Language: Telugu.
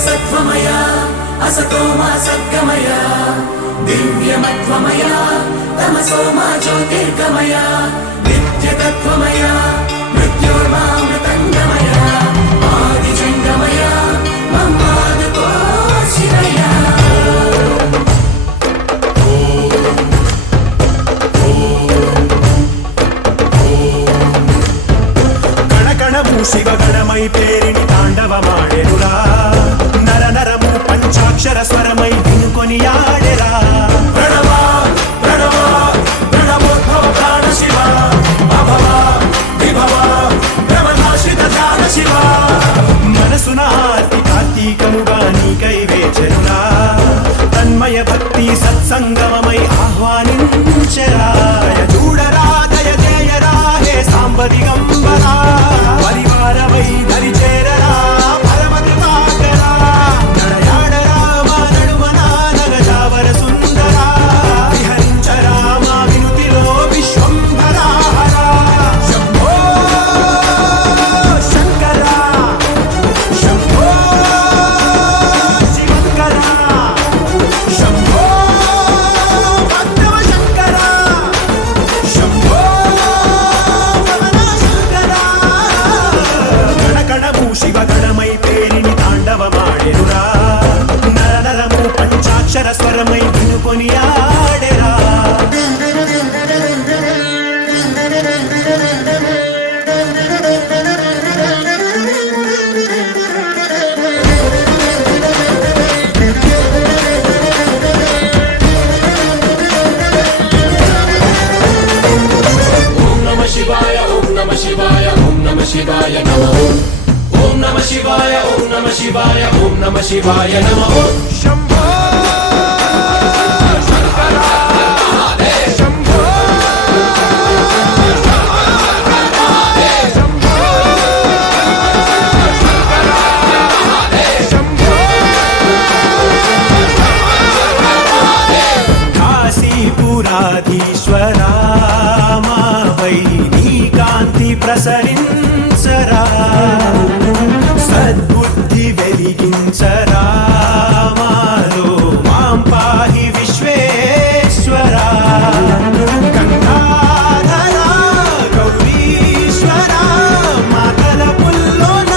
सत्त्वमय असतो मा सद्गमय दिव्यमत्वमय तमसो मा ज्योतिर्गमय नित्यतत्त्वमय मृत्योर्मामृतङ्गमय आदिजङ्गमय ममादतो शिवय శివగణమై పేరిని తాండవమాడెనురా నర నరము పంచాక్షర స్వరమై వినుకొని ఆడెరా ప్రణవ ప్రణవ ప్రణవోద్భవ ప్రాణ శివ అభవ విభవ బ్రహ్మనాశిత ధ్యాన శివ మనసున ఆర్తి కార్తీకముగా నీకై వేచెనురా తన్మయ భక్తి సత్సంగమమై ఆహ్వానించెరా చూడరా దయ జయరా హే సాంబ దిగంబరా పరివారమై దరి చేరరా పరమ కృపాకరా నడయాడరా మా నడుమన నగజావర సుందరా విహరించరా మా వినుతిలో విశ్వంభరా శంభో శంకరా శంభో శివంకరా శంభో భక్తవ శంకరా శంభో శివగణమై పేరిని తాండవమాడెనురా నర నరము పంచాక్షర స్వరమై వినుకొని ఆడెరా ఓం నమః శివాయ ఓం నమః శివాయ ఓం నమః శివాయ నమః ఓం నమః శివాయ ఓం నమః శివాయ ఓం నమః శివాయ నమః